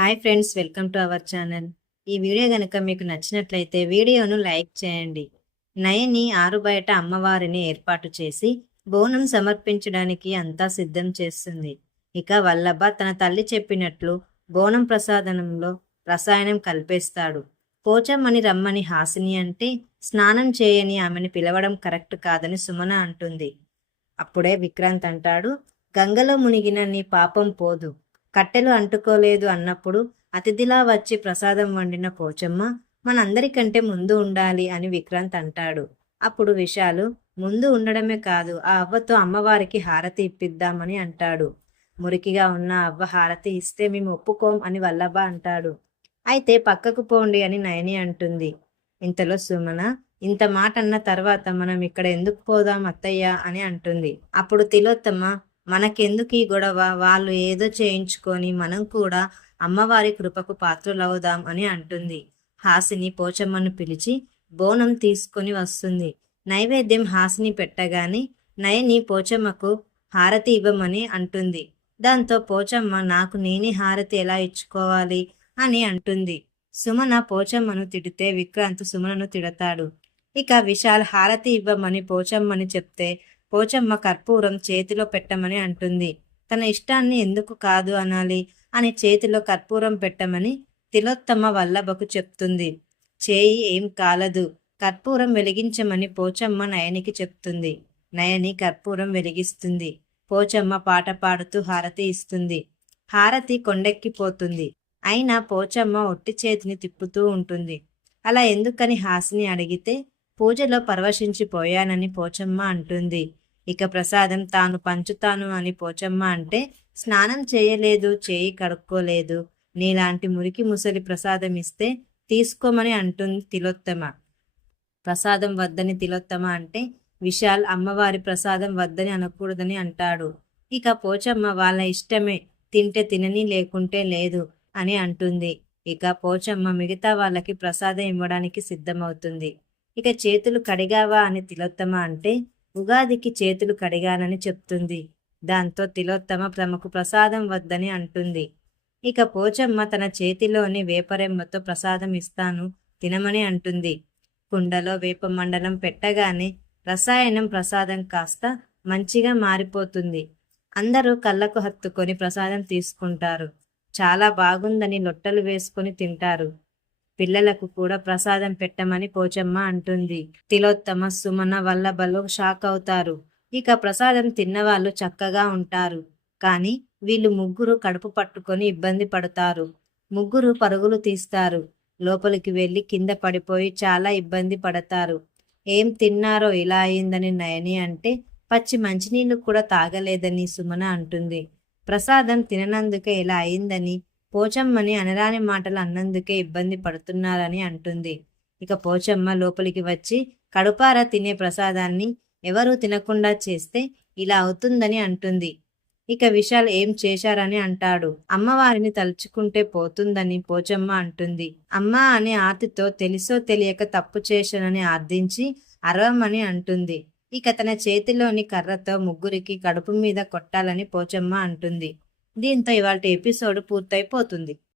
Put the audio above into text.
Hi friends, welcome to our channel. ఈ video కనుక మీకు నచ్చినట్లయితే వీడియోను లైక్ చేయండి. నయని ఆరుబయట అమ్మవారిని ఏర్పాటు చేసి బోనం సమర్పించడానికి అంతా సిద్ధం చేస్తుంది. ఇక వల్లభ తన తల్లి చెప్పినట్లు బోనం ప్రసాదనంలో రసాయనం కలిపేస్తాడు. పోచమ్మని రమ్మని హాసిని అంటే స్నానం చేయని ఆమెను పిలవడం కరెక్ట్ కాదని సుమన అంటుంది. అప్పుడే విక్రాంత్ అంటాడు, గంగలో మునిగిన నీ పాపం పోదు, కట్టెలు అంటుకోలేదు అన్నప్పుడు అతిథిలా వచ్చి ప్రసాదం వండిన పోచమ్మ మనందరికంటే ముందు ఉండాలి అని విక్రాంత్ అంటాడు. అప్పుడు విశాలు ముందు ఉండడమే కాదు, ఆ అవ్వతో అమ్మవారికి హారతి ఇప్పిద్దామని అంటాడు. మురికిగా ఉన్న అవ్వ హారతి ఇస్తే మేము ఒప్పుకోం అని వల్లభ అంటాడు. అయితే పక్కకు పోండి అని నయని అంటుంది. ఇంతలో సుమన ఇంత మాట అన్న తర్వాత మనం ఇక్కడ ఎందుకు పోదాం అత్తయ్య అని అంటుంది. అప్పుడు తిలోత్తమ మనకెందుకు ఈ గొడవ, వాళ్ళు ఏదో చేయించుకొని మనం కూడా అమ్మవారి కృపకు పాత్రులవుదాం అని అంటుంది. హాసిని పోచమ్మను పిలిచి బోనం తీసుకొని వస్తుంది. నైవేద్యం హాసిని పెట్టగానే నయని పోచమ్మకు హారతి ఇవ్వమని అంటుంది. దాంతో పోచమ్మ నాకు నేనే హారతి ఎలా ఇచ్చుకోవాలి అని అంటుంది. సుమన పోచమ్మను తిడితే విక్రాంత్ సుమనను తిడతాడు. ఇక విశాల్ హారతి ఇవ్వమని పోచమ్మని చెప్తే పోచమ్మ కర్పూరం చేతిలో పెట్టమని అంటుంది. తన ఇష్టాన్ని ఎందుకు కాదు అనాలి అని చేతిలో కర్పూరం పెట్టమని తిలోత్తమ వల్లభకు చెప్తుంది. చేయి ఏం కాలదు, కర్పూరం వెలిగించమని పోచమ్మ నయనికి చెప్తుంది. నయని కర్పూరం వెలిగిస్తుంది. పోచమ్మ పాట పాడుతూ హారతి ఇస్తుంది. హారతి కొండెక్కిపోతుంది. అయినా పోచమ్మ ఒట్టి చేతిని తిప్పుతూ ఉంటుంది. అలా ఎందుకని హాసిని అడిగితే పూజలో పరవశించిపోయానని పోచమ్మ అంటుంది. ఇక ప్రసాదం తాను పంచుతాను అని పోచమ్మ అంటే స్నానం చేయలేదు, చేయి కడుక్కోలేదు, నీలాంటి మురికి ముసలి ప్రసాదం ఇస్తే తీసుకోమని అంటుంది తిలోత్తమ. ప్రసాదం వద్దని తిలోత్తమ అంటే విశాల్ అమ్మవారి ప్రసాదం వద్దని అనకూడదని అంటాడు. ఇక పోచమ్మ వాళ్ళ ఇష్టమే, తింటే తినని లేకుంటే లేదు అని అంటుంది. ఇక పోచమ్మ మిగతా వాళ్ళకి ప్రసాదం ఇవ్వడానికి సిద్ధమవుతుంది. ఇక చేతులు కడిగావా అని తిలోత్తమ అంటే ఉగాదికి చేతులు కడిగానని చెప్తుంది. దాంతో తిలోత్తమ తమకు ప్రసాదం వద్దని అంటుంది. ఇక పోచమ్మ తన చేతిలోని వేపరెమ్మతో ప్రసాదం ఇస్తాను తినమని అంటుంది. కుండలో వేప మండలం పెట్టగానే రసాయనం ప్రసాదం కాస్త మంచిగా మారిపోతుంది. అందరూ కళ్ళకు హత్తుకొని ప్రసాదం తీసుకుంటారు. చాలా బాగుందని లొట్టలు వేసుకొని తింటారు. పిల్లలకు కూడా ప్రసాదం పెట్టమని పోచమ్మ అంటుంది. తిలోత్తమ సుమన వల్లభలు షాక్ అవుతారు. ఇక ప్రసాదం తిన్నవాళ్ళు చక్కగా ఉంటారు. కానీ వీళ్ళు ముగ్గురు కడుపు పట్టుకొని ఇబ్బంది పడతారు. ముగ్గురు పరుగులు తీస్తారు. లోపలికి వెళ్ళి కింద పడిపోయి చాలా ఇబ్బంది పడతారు. ఏం తిన్నారో ఇలా అయిందని నయని అంటే పచ్చి మంచినీళ్ళు కూడా తాగలేదని సుమన అంటుంది. ప్రసాదం తిననందుకే ఇలా అయిందని, పోచమ్మని అనరాని మాటలు అన్నందుకే ఇబ్బంది పడుతున్నారని అంటుంది. ఇక పోచమ్మ లోపలికి వచ్చి కడుపారా తినే ప్రసాదాన్ని ఎవరూ తినకుండా చేస్తే ఇలా అవుతుందని అంటుంది. ఇక విశాల్ ఏం చేశారని అంటాడు. అమ్మవారిని తలుచుకుంటే పోతుందని పోచమ్మ అంటుంది. అమ్మా అనే ఆర్తితో తెలిసో తెలియక తప్పు చేశానని ఆర్దించి అరవమని అంటుంది. ఇక తన చేతిలోని కర్రతో ముగ్గురికి కడుపు మీద కొట్టాలని పోచమ్మ అంటుంది. దీంతో ఇవాళ ఎపిసోడ్ పూర్తయిపోతుంది.